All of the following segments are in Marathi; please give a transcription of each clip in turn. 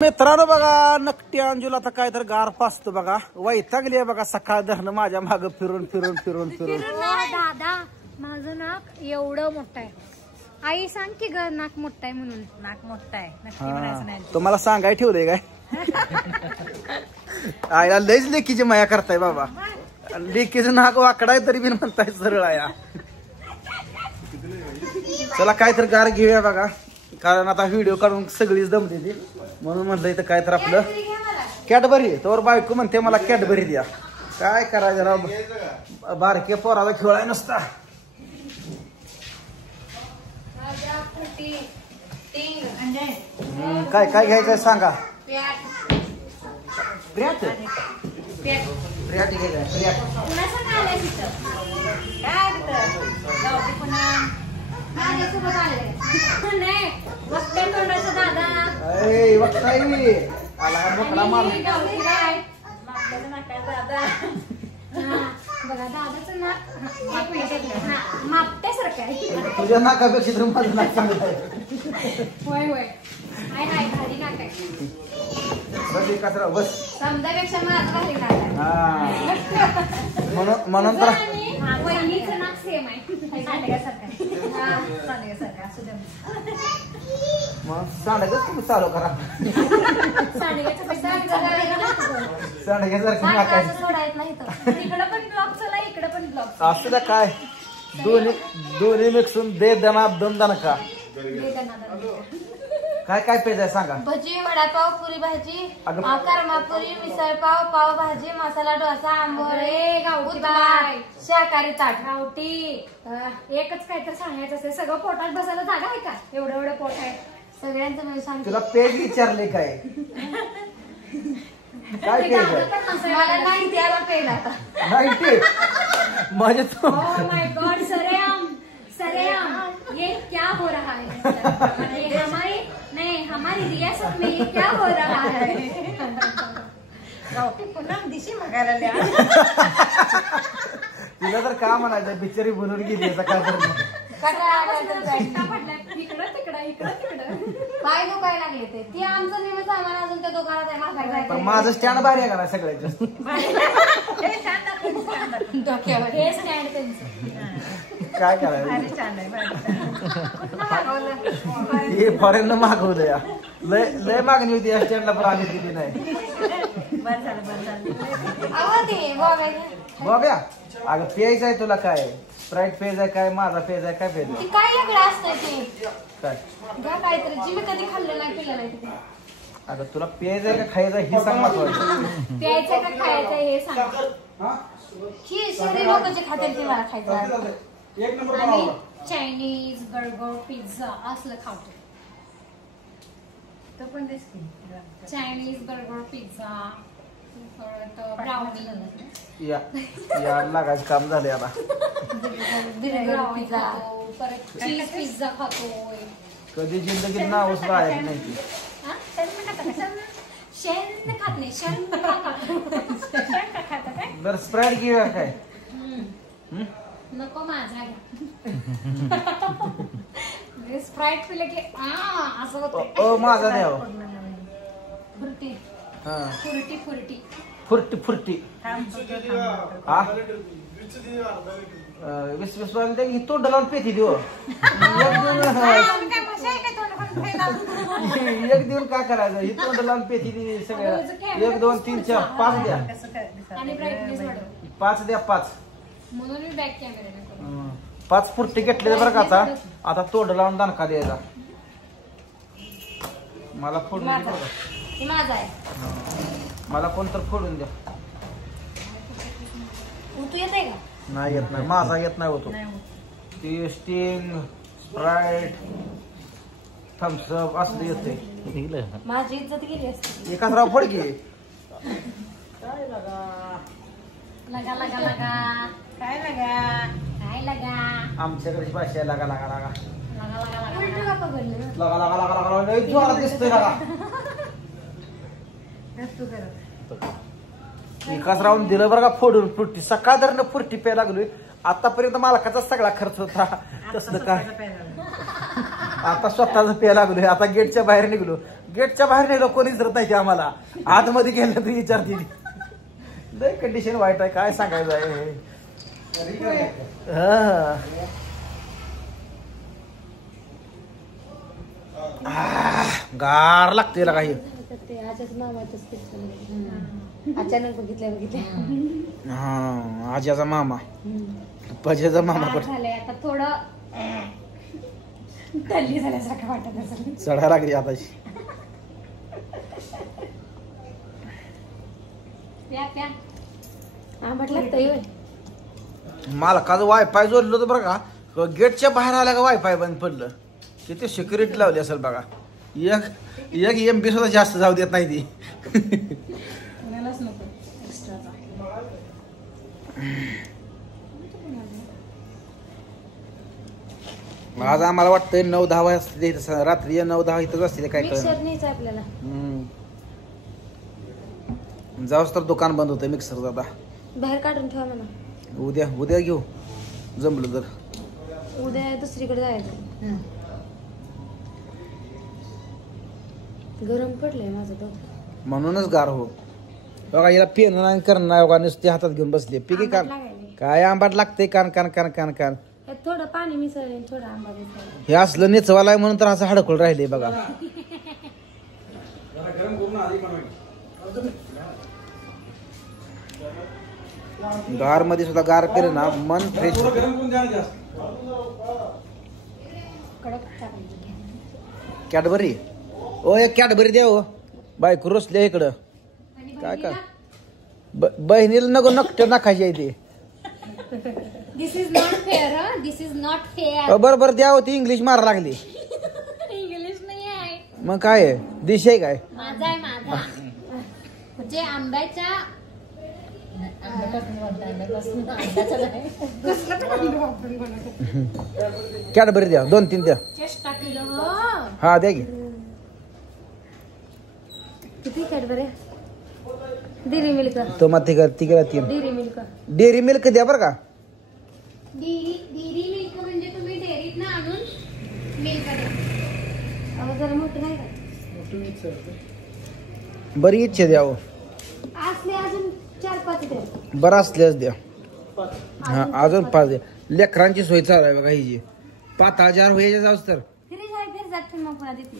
मित्रांनो बघा नकटी अंजुला तर काय तर गार पाचतो बघा वैतागली आहे बघा सकाळ धरण माझ्या माग फिरून फिरून फिरून फिरून दादा माझं नाक एवढं मोठं आहे. आई सांग की ग नाक मोठं आहे म्हणून. नाक मोठं आहे नक्की म्हणायचं नाही. तुम्हाला सांगाय ठेवलंय काय आईला लयच लेकीची माया करताय बाबा. लेकीचं नाक वाकडा आहे तरी बी म्हणताय सरळ आहे. चला काय तर गार घेऊया बघा कारण आता व्हिडिओ काढून सगळीच दमली ती म्हणून म्हटलं इथं काय तर आपलं कॅडबरी तर बायको म्हणते मला कॅडबरी द्या. काय करायचं राव बारके पोराला खेळाय नसता. काय काय घ्यायचंय सांगा. प्रियाट प्रियाट घ्यायचंय तुझ्या नाकापेक्षा माझं नाक चांगलं आहे. बस समजापेक्षा माझं भारी नाक आहे. म्हणून तर वहिनीचं नाक सेम आहे. मग सांडायचं तुम्ही चालू करा. सांडग्यासारखं नाक आहे. असू द्या काय दोन्ही मिक्सून दे दना दम दना का काय काय पेज आहे सांगा. भजी वडापाव पुरी भाजी कर्मापुरी मिसळ पाव पाव भाजी मसाला डोसा आंबोळे गावठी शाकाहारी ताट गावठी. एकच काय तर सांगायचं असते सगळं पोटात बसायला जागा आहे का. एवढं एवढं पोट आहे सगळ्यांचं मी सांग. तुला पेज विचारले काय काय पेज आहे. मला नाही द्यायला पेज आता 90 माझे तो माय गॉड सरेआम सरेआम ये क्या हो रहा है. ये हमारी रियासत में ये क्या हो रहा है. पुन्हा दिशी मागायला तुला तर का म्हणायचं बिचारी बनवून गेली काय काय दुखायला लागले ते आमचं नेहमी सामान अजून त्या दुकानात आहे मागायला. माझं स्टँड भारी आहे का सगळ्याचं हे स्टँड त्यांचं काय करायचं. हे फॉरेन मागवलं या लय लय मागणी होती या स्टँडला पण आली दिली नाही. बाब्या अगं पेज आहे तुला काय स्प्राईट पेज आहे काय माझा पेज आहे काय पेज आहे काय वेगळं असतंय ते काय काहीतरी जी मी कधी खाल्लं नाही पिलं नाही. अगं तुला पेज आहे का खायचं हे सांग महत्वाचं. प्यायचं का खायचं हे सांग. ही सगळी लोक जे खातील ते मला खायचं. आणि चायनीज बर्गर पिझ्झा असलं खातो. तो पण तेच चायनीज बर्गर पिझ्झा ब्राउनी या लागायचं काम झाले आता. परत चीज पिझ्झा खातोय. कधी जिंदगीत नावच राहायचं नाही. शेण खात नाही शेण बरं स्प्राईट घेऊया काय नको माझा स्प्राईट पिले की असं होतं. माझा द्याव फुरटी फुरटी फुरटी फुरटी हा 20 वाजता ही तोंड लावून पेती देऊ. एक देऊन काय करायचं ही तोंड लावून पेती दे सगळ्या. 1 2 3 4 5 द्या. 5 द्या 5 म्हणून मी बॅक कॅमेरा 5 फुरटी घेतले बरं का. आता तोंड लावून दानका द्यायचा. मला फोडून माझा आहे मला कोण तर फोडून द्या. तू येत आहे का. नाही येत नाही माझा येत नाही होतो. ती स्टिंग स्प्राईट थम्सअप असलं येते. माझी इज्जत गेली असते. एकाच राव फोड घे. लगा लगा लगा काय लगा काय लगा आमच्याकडे भाषा लागा लागा लागा लगा लगा लगा लगा लगा लगा लगा लय जोरात दिसतोय लागा. एकाच राहून दिलं बरं का फोडून फुरटी. सकाळ धरण फुरटी प्यायला लागलोय. आतापर्यंत मालकाचा सगळा खर्च होता तसलं काय आता स्वतःच प्यायला लागलोय. आता गेटच्या बाहेर निघलो. गेटच्या बाहेर निघलो कोणी विचारत नाही आम्हाला. आतमध्ये गेलं तरी विचारते. लय कंडिशन वाईट आहे काय सांगायचं आहे. गार लागते काही. अचानक बघितल्या हा आज्याचा मामा पजेचा मामा झालंय आता थोडं तल्ली झाल्यासारखं वाटत असेल. चढा लागली आताची. आंबट लागतंय मालकाचं वायफाय जोडलं होतं बरं का. गेटच्या बाहेर आला का वायफाय बंद पडलं. किती सिक्युरिटी लावली असेल बघा. एक MB सुद्धा जास्त जाऊ देत नाही ती. आज आम्हाला वाटतंय 9-10 वाजता रात्री 9-10 इथंच असते काय कळलं आपल्याला. जाऊच तर दुकान बंद होतं मिक्सर आता. बाहेर काढून ठेवा म्हणा. उद्या घेऊ जमलं तर. उद्या दुसरीकडे जायचं. गरम पडलंय माझं डोकं. म्हणूनच गार हो बघा. याला पेन नाही करणार बघा. नुसते हातात घेऊन बसले. पिकी कान काय आंबाट लागते. कान कान कान कान कान. थोडं पाणी मिसळले थोडं आंबा मिसळले. हे असलं नेचवालाय म्हणून तर असं हडकून राहिले बघा. गार मध्ये सुद्धा गार केलं ना मन फ्रेश. कॅडबरी ओ एक कॅडबरी द्या हो. बायको रोसले इकडं काय काय बहिणीला नको नकट नाखायची आहे ते. This is not fair. This is not fair. बरोबर द्या होती. इंग्लिश मारा लागली. इंग्लिश नाही आहे मग काय आहे दिश आहे काय. माझा आहे माझा. म्हणजे आंब्याच्या कॅडबरी द्या 2-3 द्या. चेष्टा केलं. हा द्या की. किती कॅडबरी. Dairy milk. तो मग तिघा 3 डेअरी मिल्क. डेअरी मिल्क द्या बरं का. डेअरी मिल्क म्हणजे तुम्ही डेअरीत ना आणून मिल्क द्या. अहो जरा मोठं नाही का. बरी इच्छा द्या हो. असले अजून 4-5 द्या. बरं असल्यास द्या. हा अजून 5 द्या. लेकरांची सोय चालू आहे बघा हिची. 5,000 व्हायचे जाऊस तर. फिर जात मग पुन्हा देते.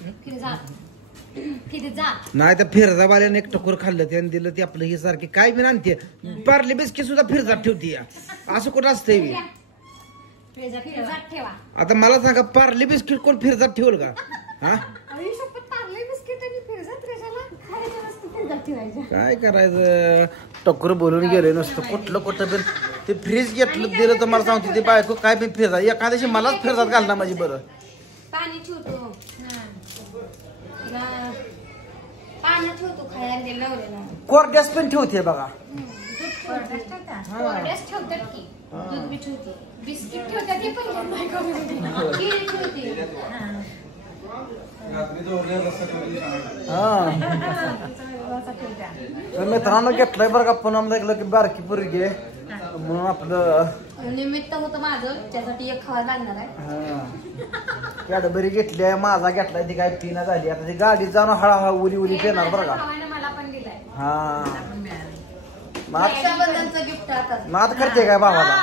फिर जा नाही तर फिरजावाल्याने एक टकोर खाल्लं त्याने दिलं ते आपलं हे सारखे काय बी आणते. पार्ले बिस्किट सुद्धा फिरजात ठेवते. असं कुठं असतंय. फिरजात ठेवा. आता मला सांगा पार्ले बिस्किट कोण फिरजात ठेवल का. हा काय करायचं. टकोर बोलून गेले नुसतं कुठलं कुठं पण. ते फ्रीज घेतलं दिलं तर मला सांगते ते बायको काय पण फिरजा. एखाद्याशी मलाच फिरजात घालणार माझी. बरं पाणी ठेवतो. पाणी ठेवतो खायला दिलं. कोरड्यास पण ठेवते बघा. कोरड्यास ठेवतात की. दूध बी ठेवते. बिस्किट ठेवतात ते पण ठेवते. मित्रांनो घेतलंय बरं का. पुन्हा ऐकलं की बारकी पोरगी म्हणून आपलं निमित्त होतं माझं. त्यासाठी एक खावा लागणार आहे. कॅडबरी घेतली आहे. माझा घेतलाय ती काय पिना झाली. आता ती गाडीत जाऊन हळूहळू उली उली पेणार बरं का. मला पण दिलाय. हा रक्षाबंधनचं गिफ्ट आता. नाद करते काय भावाला.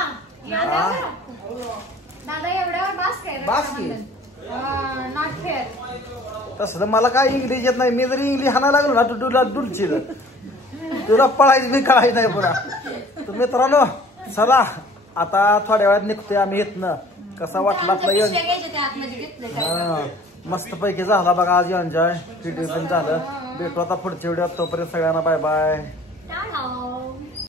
दादा एवढ्यावर बास काय. बास की. Not fair. तसलं मला काय इंग्लिश येत नाही. मी जरी इंग्लिश हाणायला लागलो ना तुला डुलची तुला पळायची मी कळायची नाही पुन्हा. तर मित्रांनो चला आता थोड्या वेळात निघतोय आम्ही इथनं. कसा वाटला आपला मस्त पैकी झाला बघा आज एन्जॉय. व्हिडिओ पण झालं. भेटू आता पुढच्या व्हिडिओत. तोपर्यंत सगळ्यांना बाय बाय.